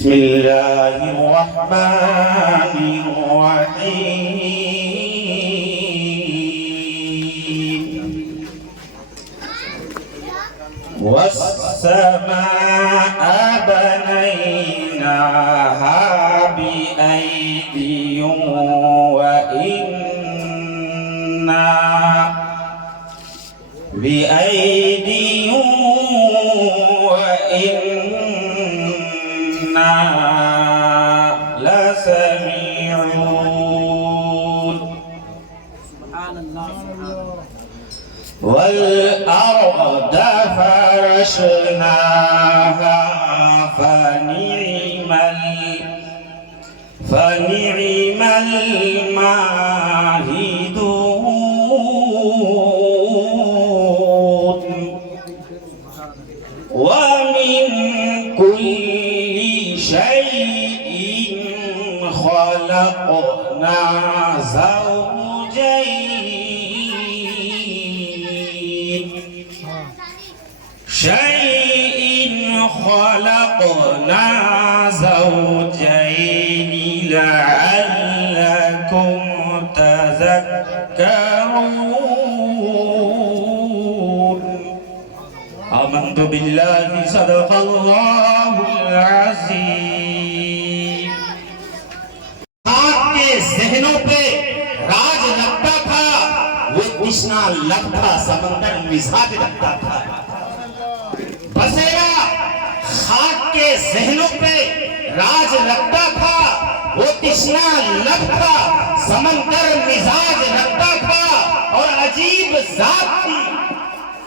بسم الله الرحمن الرحيم والسماء بنيناها بأيدي وإنا لسميعون والأرض فرشناها فنعم الماهدون ومن كل شيء خلقنا زوجين لعلكم تذكرون آمنت بالله صدق الله العظيم آپ کے ذہنوں پہ راج رکھتا تھا وہ تشنا لب تھا سمندر مزاج رکھتا تھا بسیرا خاک کے ذہنوں پہ راج رکھتا تھا وہ تشنا لب تھا سمندر مزاج رکھتا تھا اور عجیب ذات تھی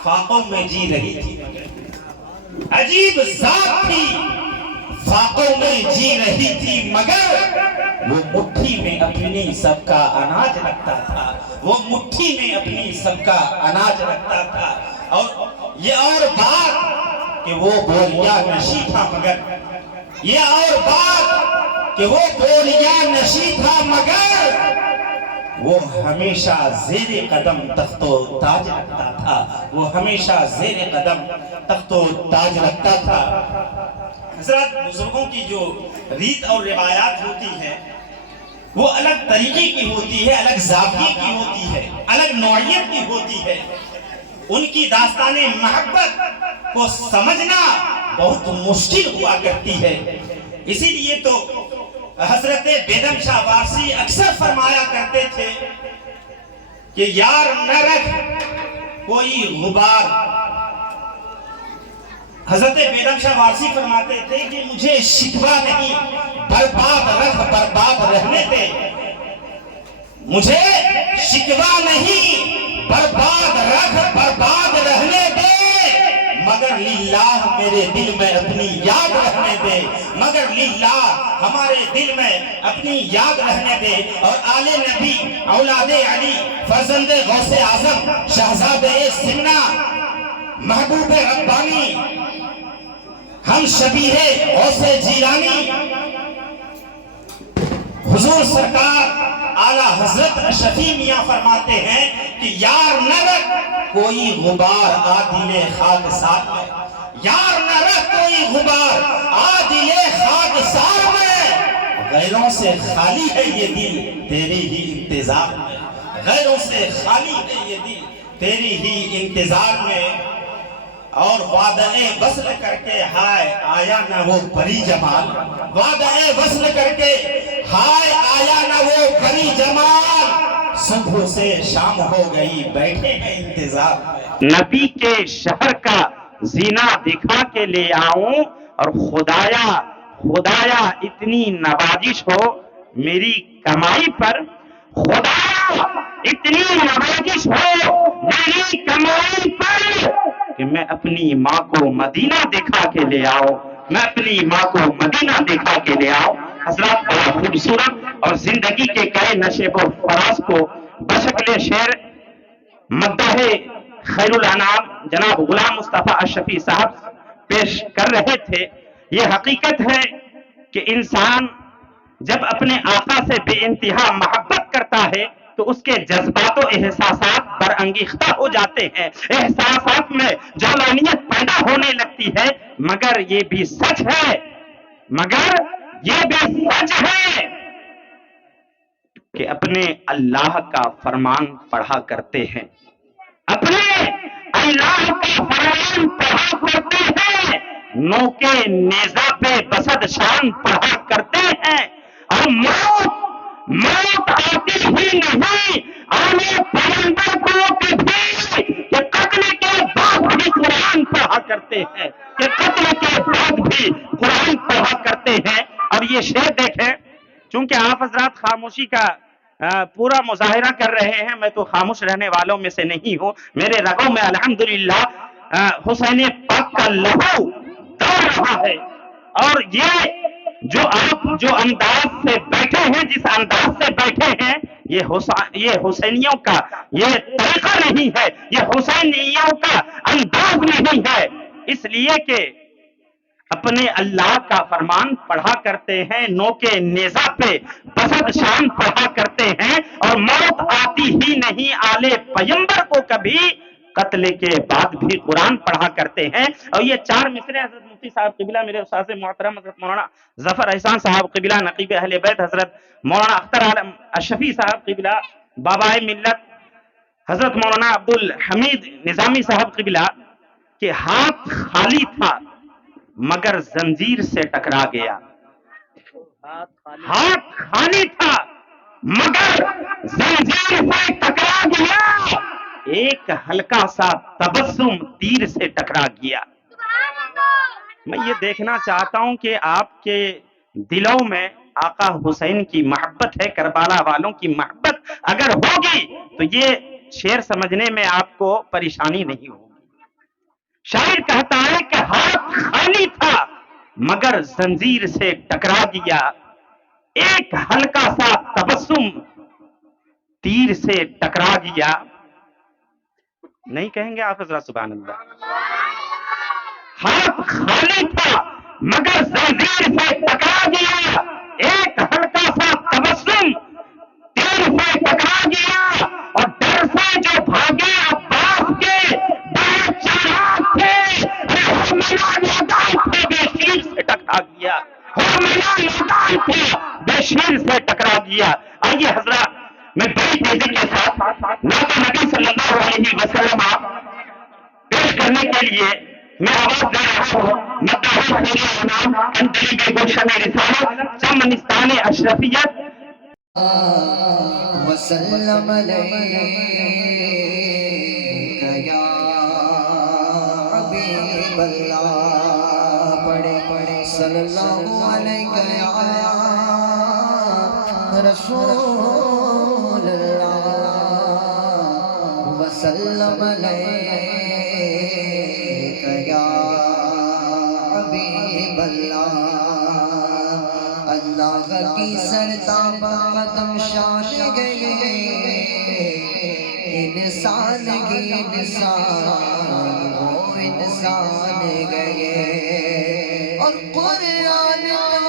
فاقوں میں جی رہی تھی عجیب ذات تھی فاقوں میں جی رہی تھی مگر وہ مٹھی میں اپنی سب کا اناج رکھتا تھا وہ مٹھی میں اپنی سب کا اناج رکھتا تھا اور یہ اور بات کہ وہ بوریا نشی تھا مگر یہ اور بات کہ وہ بوریا نشی تھا مگر وہ ہمیشہ زیر قدم تخت و تاج رکھتا تھا وہ ہمیشہ زیر قدم تخت و تاج رکھتا تھا حضرات بزرگوں کی جو ریت اور روایات ہوتی ہے وہ الگ طریقے کی ہوتی ہے الگ زاویے کی ہوتی ہے الگ نوعیت کی ہوتی ہے ان کی داستان محبت کو سمجھنا بہت مشکل ہوا کرتی ہے اسی لیے تو حضرت بیدم شاہ وارسی اکثر فرمایا کرتے تھے کہ یار نہ رکھ کوئی غبار حضرت بیدم شاہ وارسی فرماتے تھے کہ مجھے شکوہ نہیں برباد رکھ برباد رہنے دے مجھے شکوہ نہیں برباد رکھ برباد رہنے دے مگر للہ میرے دل میں اپنی یاد رہنے دے مگر للہ ہمارے دل میں اپنی یاد رہنے دے اور آل نبی اولاد علی فرزند غوث اعظم شہزاد سمنا محبوب ربانی ہم شبیہ غوث جیلانی حضور سرکار اعلیٰ حضرت شفیع میاں فرماتے ہیں کہ یار نہ رکھ کوئی غبار آدل خاک سار میں یار نہ رکھ کوئی غبار آدل خاک سار میں غیروں سے خالی ہے یہ دل تیری ہی انتظار میں غیروں سے خالی ہے یہ دل تیری ہی انتظار میں اور وعدہ وصل کر کے ہائے آیا نہ وہ پری جمال وعدہ وصل کر کے ہائے آیا نہ وہ پری جمال صبح سے شام ہو گئی بیٹھے ہیں انتظار نبی کے شہر کا زینہ دکھا کے لے آؤں اور خدایا اتنی نوازش ہو میری کمائی پر خدایا اتنی نوازش ہو میری کمائی پر کہ میں اپنی ماں کو مدینہ دکھا کے لے آؤں میں اپنی ماں کو مدینہ دکھا کے لے آؤں حضرات بڑا خوبصورت اور زندگی کے کئے نشیب و فراز کو بشکل شعر مداح خیر الانام جناب غلام مصطفیٰ الشفیع صاحب پیش کر رہے تھے یہ حقیقت ہے کہ انسان جب اپنے آقا سے بے انتہا محبت کرتا ہے تو اس کے جذبات و احساسات برانگیختہ ہو جاتے ہیں احساسات میں جولانیت پیدا ہونے لگتی ہے مگر یہ بھی سچ ہے مگر یہ بھی سچ ہے کہ اپنے اللہ کا فرمان پڑھا کرتے ہیں، اپنے اللہ کا فرمان پڑھا کرتے ہیں، نوکے نیزہ پہ بسد شان پڑھا کرتے ہیں، اور موت آتی ہی نہیں آنے پیغمبر کو کبھی کہ قتل کے بعد بھی قرآن پڑھا کرتے ہیں، کہ قتل کے بعد بھی قرآن پڑھا کرتے ہیں۔ اور یہ شعر دیکھیں، چونکہ آپ حضرات خاموشی کا پورا مظاہرہ کر رہے ہیں، میں تو خاموش رہنے والوں میں سے نہیں ہوں، میرے رگوں میں الحمدللہ حسین پاک کا لہو دوڑ رہا ہے۔ اور یہ جو انداز سے بیٹھے ہیں، جس انداز سے بیٹھے ہیں، یہ حسینیوں کا یہ طریقہ نہیں ہے، یہ حسینیوں کا انداز نہیں ہے، اس لیے کہ اپنے اللہ کا فرمان پڑھا کرتے ہیں، نوکے نیزہ پہ بسد شان پڑھا کرتے ہیں، اور موت آتی ہی نہیں آلے پیغمبر کو کبھی، قتل کے بعد بھی قرآن پڑھا کرتے ہیں۔ اور یہ چار مصرے حضرت مفتی صاحب قبلہ میرے استاد محترم حضرت مولانا ظفر احسان صاحب قبلہ، نقیب اہل بیت حضرت مولانا اختر عالم اشفی صاحب قبلہ، بابائے ملت حضرت مولانا عبدالحمید نظامی صاحب قبلہ کہ ہاتھ خالی تھا مگر زنجیر سے ٹکرا گیا، ہاتھ خالی تھا مگر زنجیر سے ٹکرا گیا، ایک ہلکا سا تبسم تیر سے ٹکرا گیا۔ میں یہ دیکھنا چاہتا ہوں کہ آپ کے دلوں میں آقا حسین کی محبت ہے، کربلا والوں کی محبت اگر ہوگی تو یہ شعر سمجھنے میں آپ کو پریشانی نہیں ہوگی۔ شاعر کہتا ہے کہ ہاتھ خالی تھا مگر زنجیر سے ٹکرا گیا، ایک ہلکا سا تبسم تیر سے ٹکرا گیا۔ نہیں کہیں گے آپ حضرات سبحان اللہ؟ ہاتھ خالی تھا مگر زنجیر سے ٹکرا گیا، ایک ہلکا سا تبسم تیر سے ٹکرا گیا، اور ڈر سے جو بھاگے عباس کے بڑے چالاک تھے، بے شیر سے ٹکرا گیا، بے شیر سے ٹکرا گیا۔ آئیے حضرات، میں بڑی تیزی کے ساتھ نعت نبی صلی اللہ علیہ وسلم پیش کرنے کے لیے میں آواز دے رہا ہوں۔ مداح خیر انام انتری کے گلشن رسالت چمنستان اشرفیت وسلم علیکہ یا حبیب اللہ، پڑھے صلی اللہ علیہ یا رسول اللہ، وسلم علیکہ یا حبیب اللہ۔ اللہ کی سرتابہ قدم شان گئے، انسان کی انسان وہ انسان گئے، اور قرآن کا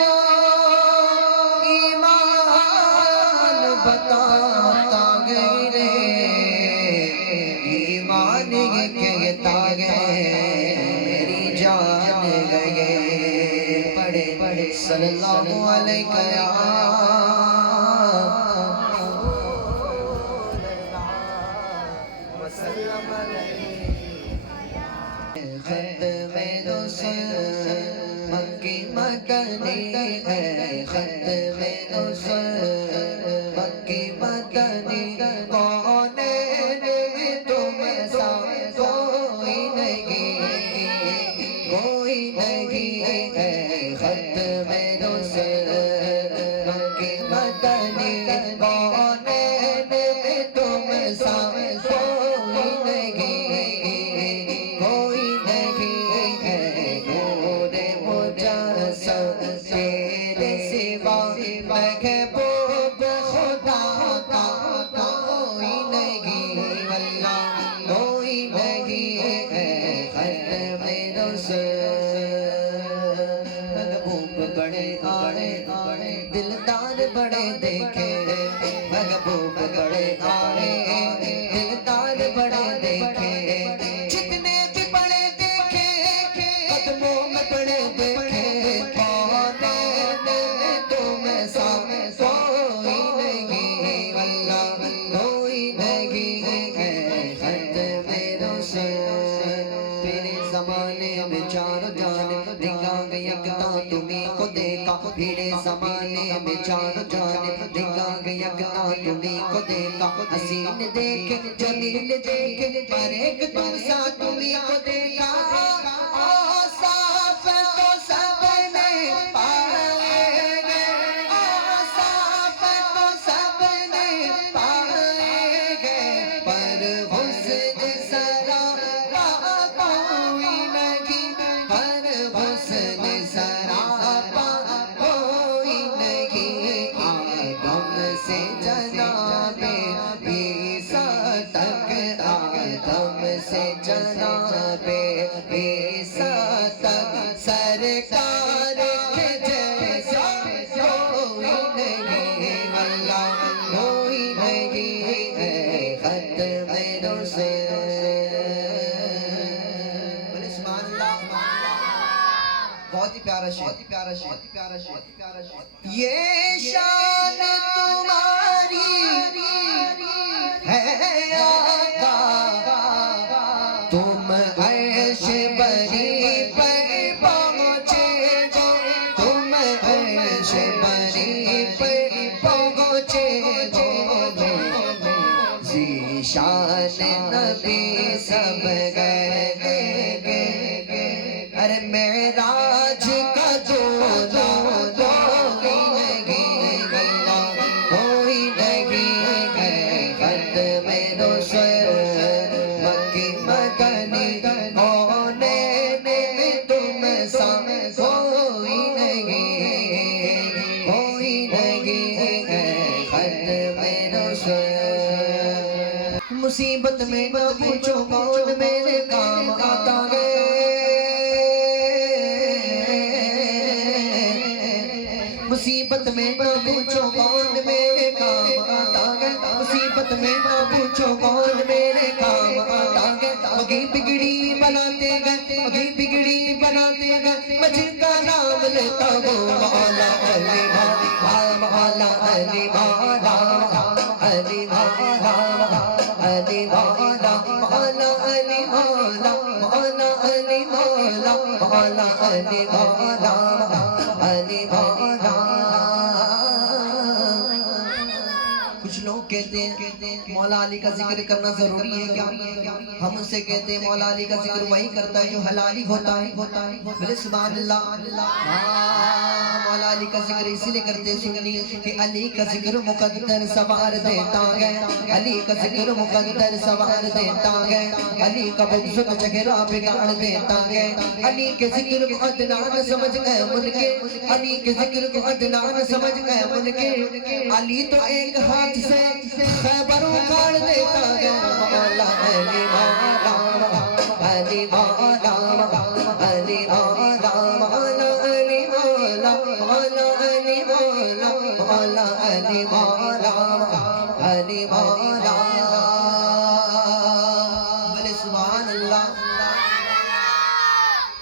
ایمان بتاتا گئے، ایمان کہتا گئے میری جان گئے، پڑھے صلی اللہ علیہ یا وسلم علیہ۔ ختم رسل مکی مدنی ہے، ختم رسل مکی مدنی، کونین میں تم سا کوئی نہیں، کوئی نہیں ہے، ختم رسل مکی مدنی، کونین میں تم سا کوئی نہیں، کوئی نہیں ہے، نور مجسم تیرے سوا محبوب خدا کا کوئی نہیں، واللہ کوئی نہیں ہے، ختم رسل۔ محبوب بڑے آئے دلدار بڑے دیکھے، محبوب بڑے آئے دلدار بڑے دیکھے، جتنے بھی بڑے دیکھے قدموں میں بڑے دیکھے، کون ایسا کوئی نہیں واللہ کوئی نہیں ہے ختم رسول تیرے زمانے میں چاروں جانب نگاہ یکتا تمہیں کو دیکھا تیرے زمانے میں چاروں جانب نگاہ یکتا تمہیں کو دیکھا حسین دیکھ جمیل دیکھ پر ایک تم سا تمہیں کو دیکھا صاف تو سب نے پائے گے صاف تو سب نے پائے گے پر حسن سرا کوئی نہیں پر حسن سرا کوئی نہیں آدم سے جناب عیسیٰ تک آدم سے جناب عیسیٰ تک سرکار کے جیسا کوئی نہیں اللہ کوئی نہیں ہے ختم رسول بولے سبحان اللہ بہت ہی پیارا شعر یہ شان تمہاری ہے آقا تم عرش بری پر پہنچے جو تم عرش بری پر پہنچے جو ذیشان نبی سب گئے ارے معراج کا کوئی نہیں ہے ختم رسول مکی مدنی ہونے میں تم سا کوئی نہیں ہے ختم رسول مصیبت میں نہ پوچھو کون میرے کام آتا ہے مصیبت میں نہ پوچھو کون میرے کام آتا ہے مصیبت میں نہ پوچھو کون میرے کام آتا ہے اگی بگڑی بناتے گئے اگی بگڑی بناتے گئے مجھ کا نام لیتا ہوں مولا علی مولا علی مولا علی مولا علی مولا مولا علی مولا مولا علی مولا مولا علی مولا علی مولا کچھ لوگ کہتے ہیں مولا علی کا ذکر کرنا ضروری ہے کیا ہم ان سے کہتے ہیں مولا علی کا ذکر وہی کرتا ہے جو حلالی ہوتا ہے بولے سبحان اللہ مولا علی کا ذکر اسی لئے کرتے سنی کہ علی کا ذکر مقدر سوار دیتا ہے علی کا ذکر مقدر سوار دیتا ہے علی کا بغض کا چہرہ بگاڑ دیتا ہے علی کے ذکر کو عدنان سمجھ گئے من کے علی کے ذکر کو عدنان سمجھ گئے من کے علی تو ایک ہاتھ سے خیبر اکھاڑ دیتا ہے مولا علی مولا علی مولا علی مولا مولا علی مولا مولا علی مولا مولا علی مولا علی مولا بولے سبحان اللہ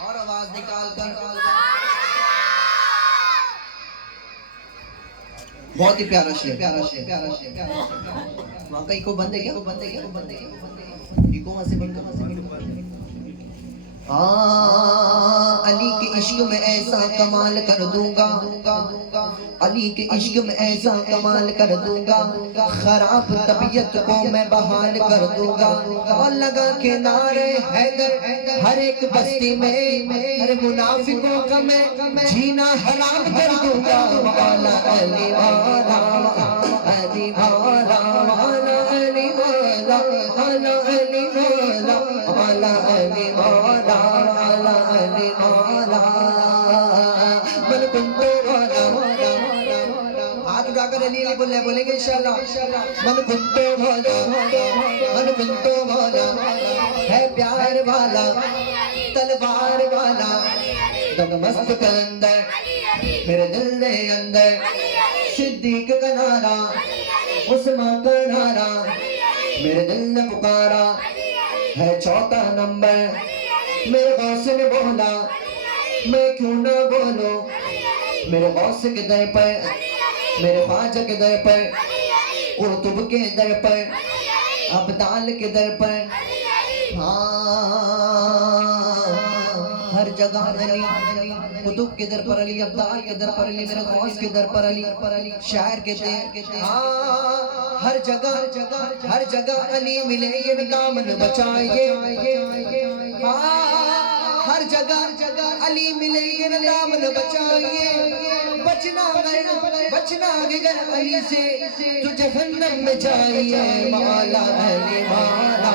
اور آواز نکال کر بہت ہی پیارا شعر واقعی کو بندے کیا کو بندے کیا وہاں سے بند کر علی کے عشق میں ایسا کمال کر دوں گا علی کے عشق میں ایسا کمال کر دوں گا خراب طبیعت کو میں بحال کر دوں گا اور لگا کے نعرے حیدر ہر ایک بستی میں ہر منافقوں کا میں جینا حرام کر دوں گا مولا علی مولا علی مولا مولا علی مولا مولا علی مولا مولا علی مولا مولا علی مولا من کنتو مولا ہاتھ اٹھا کر علی علی بولیں گے انشاءاللہ من کنتو مولا ہے پیار والا تلوار والا دمست کلندر میرے دل دے اندر صدیق کا نعرہ عثمان کا نعرہ میرے دل نے پکارا ہے چوتھا نمبر میرے غوث نے بولا میں کیوں نہ بولوں میرے غوث کے در پر، میرے خواجہ کے در پر، قطب کے در پر، ابدال کے در پر، ہاں ہر جگہ علی، قطب کے در پر علی، ابدال کے در پر علی، میرے غوث کے در پر علی، شاعر کہتے ہیں ہاں ہر جگہ علی ملے یہ دامن بچائیے، ہاں ہر جگہ علی ملے یہ دامن بچائیے، بچنا اگر علی سے تو جہنم میں جائیے، مولا علی مولا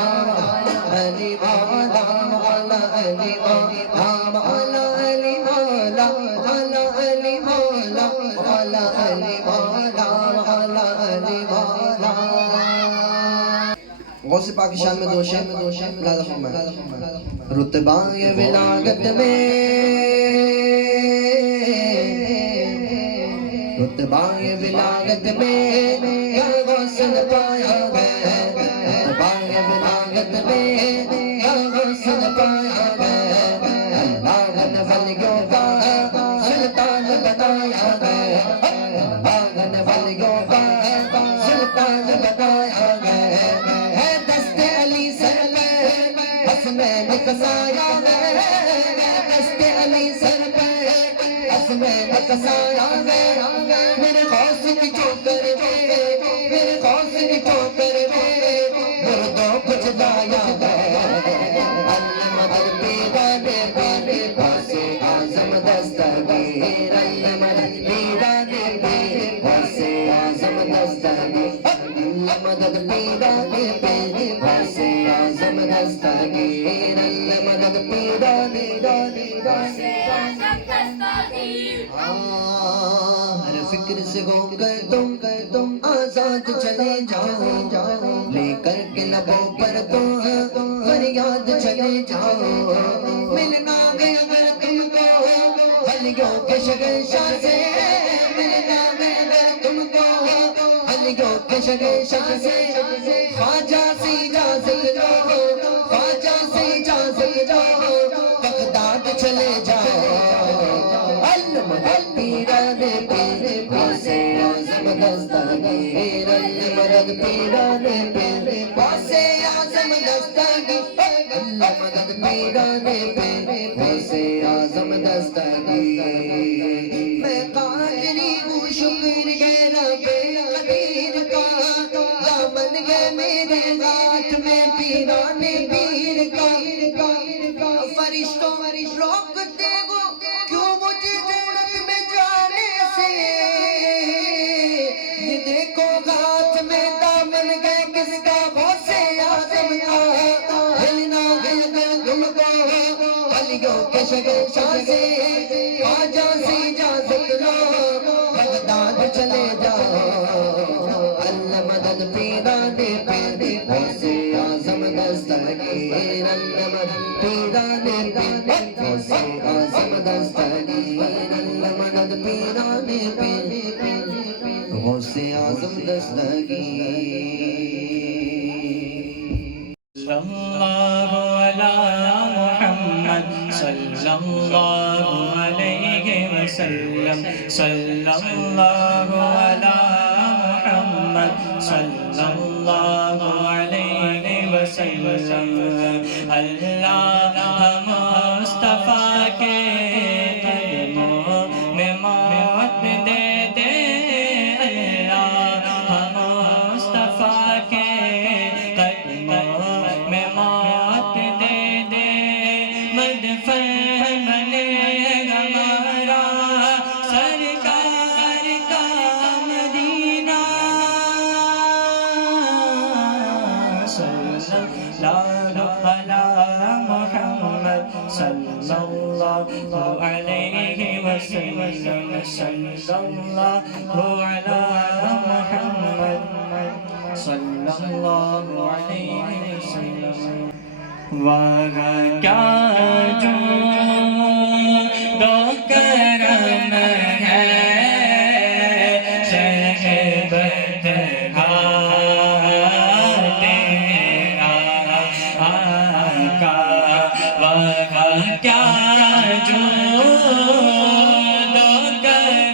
علی مولا مولا علی مولا مولا علی مولا مولا علی مولا مولا علی مولا مولا علی مولا۔ غوث پاک کی شان میں دو شعر ملاحظہ فرمائیں۔ رتبہ ولایت میں، رتبہ ولایت میں یا غوث نہ پایا گیا، رتبہ ولایت میں یا غوث نہ پایا گیا، اللہ نے ولیوں کا سلطان بنایا گیا، اللہ نے ولیوں کا سلطان بنایا گیا، ہے دست علی سر پہ حسنین کسایا گیا، ہے دست علی سر پہ حسنین کسایا گیا، میرے غوث کی ٹھوکر میں، میرے غوث کی ٹھوکر میں مردوں کو جلایا گیا، اللہ مدد پیرانے پہ غوث اعظم دستگیر، اللہ مدد پیرانے پہ غوث اعظم دستگیر، اللہ مدد پیرانے پہ غوث اعظم دستگیر، اللہ مدد پیرانے پہ غوث اعظم دستگیر۔ ہر فکر سے ہو کر تم آزاد چلے جاؤ، لے کر کے لبوں پر تم فریاد چلے جاؤ، ملنا گیا اگر تم کو ولیوں کے شہنشاہ سے، ملنا گیا اگر تم کو ولیوں کے شہنشاہ سے، خواجہ سے اجازت لو، خواجہ سے اجازت لو، بغداد چلے جاؤ، مدد پیرانے پہ غوث اعظم دستگیر، اللہ مدد پیرانے پہ غوث اعظم دستگیر، اللہ مدد پیرانے پہ غوث اعظم دستگیر۔ میں قادری ہوں شکر ہے رب قدیر کا، دامن ہے میرے ہاتھ میں پیرانے پیر کا، فرشتوں روکتے ہو کیوں مجھے جنت میں جانے سے، یہ دیکھو ہاتھ میں دامن گئے کس کا، غوث اعظم کا، ہلنا ہے اگر تم کو ولیوں کے شہنشاہ سے، خواجہ سے اجازت لو، بغداد چلے جاؤ، اللہ مدد پیرانے پہ غوث اعظم دستگیر، اللہ مدد پیرانے پہ غوث اعظم دستگیر، اللہ مدد پیرانے پہ غوث اعظم دستگیر۔ صلی اللہ علی محمد صلی اللہ علیہ وسلم، صلی اللہ علی محمد صلی اللہ علیہ وسلم، اللہ مصطفیٰ کے قدموں میں موت دے دے، اللہ مصطفیٰ کے قدموں میں موت دے دے، مدفن بنے گا ہمارا سرکار کا مدینہ، صلی اللہ علی محمد صلی اللہ علیہ وسلم، صلی اللہ علی محمد صلی اللہ علیہ وسلم۔ وہاں کیا جو دو کرم ہے شہد تیرا آقا، وہاں کیا جو دو کرم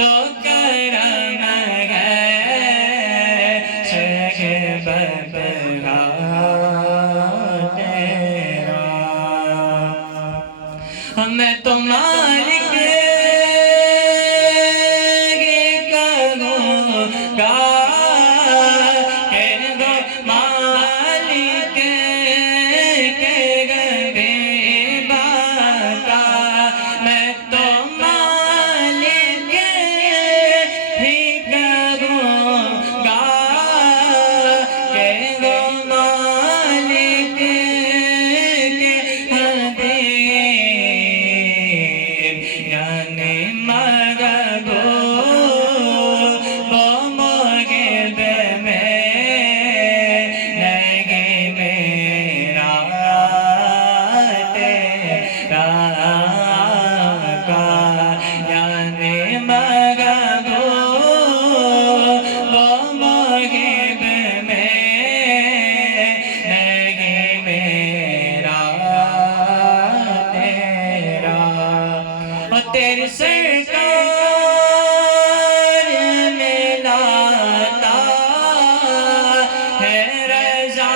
دو کرم ہے شیخ بدگا تیرا میں تو مالک تیرے سرکار میں لاتا ہے رضا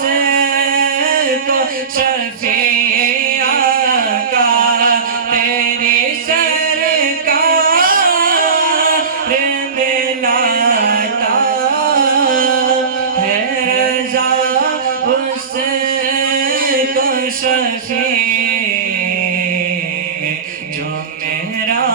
سے کو شفیع کا تیرے سرکار میں لاتا ہے رضا سے کو شفیع جو میرا